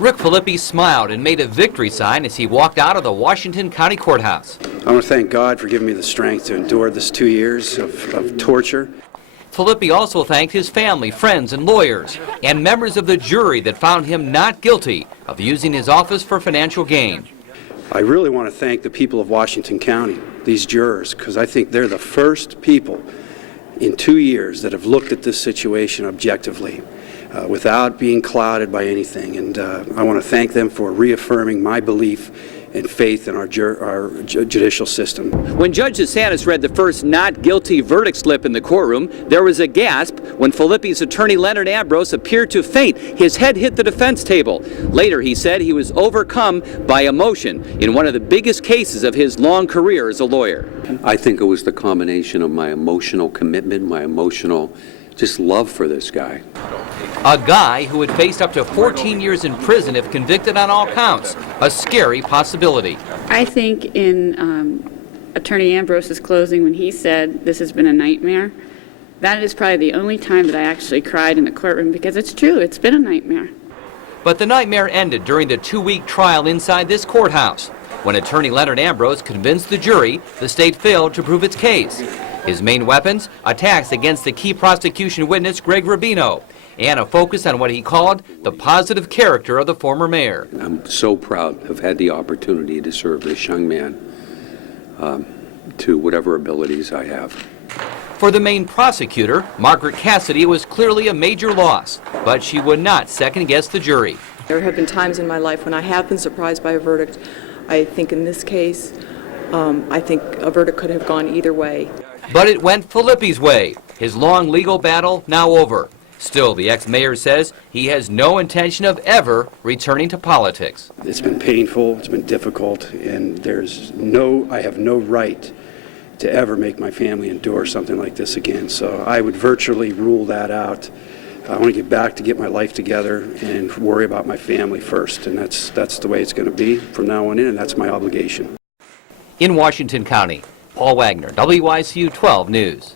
Rick Filippi smiled and made a victory sign as he walked out of the Washington County Courthouse. I want to thank God for giving me the strength to endure this 2 years of torture. Filippi also thanked his family, friends, and lawyers, and members of the jury that found him not guilty of using his office for financial gain. I really want to thank the people of Washington County, these jurors, because I think they're the first people in 2 years that have looked at this situation objectively, without being clouded by anything. And I want to thank them for reaffirming my belief and faith in our judicial system. When Judge DeSantis read the first not guilty verdict slip in the courtroom, there was a gasp when Filippi's attorney Leonard Ambrose appeared to faint. His head hit the defense table. Later, he said he was overcome by emotion in one of the biggest cases of his long career as a lawyer. I think it was the combination of my emotional commitment, my emotional just love for this guy. A guy who had faced up to 14 years in prison if convicted on all counts. A scary possibility. I think in Attorney Ambrose's closing, when he said this has been a nightmare, that is probably the only time that I actually cried in the courtroom, because it's true, it's been a nightmare. But the nightmare ended during the 2-week trial inside this courthouse. When Attorney Leonard Ambrose convinced the jury, the state failed to prove its case. His main weapons, attacks against the key prosecution witness, Greg Rubino, and a focus on what he called the positive character of the former mayor. I'm so proud to have had the opportunity to serve this young man to whatever abilities I have. For the main prosecutor, Margaret Cassidy, it was clearly a major loss, but she would not second-guess the jury. There have been times in my life when I have been surprised by a verdict. I think in this case, I think a verdict could have gone either way. But it went Filippi's way. His long legal battle now over. Still, the ex-mayor says he has no intention of ever returning to politics. It's been painful, it's been difficult, and I have no right to ever make my family endure something like this again. So I would virtually rule that out. I want to get back to get my life together and worry about my family first, and that's the way it's going to be from now on in, and that's my obligation. In Washington County, Paul Wagner, WICU 12 News.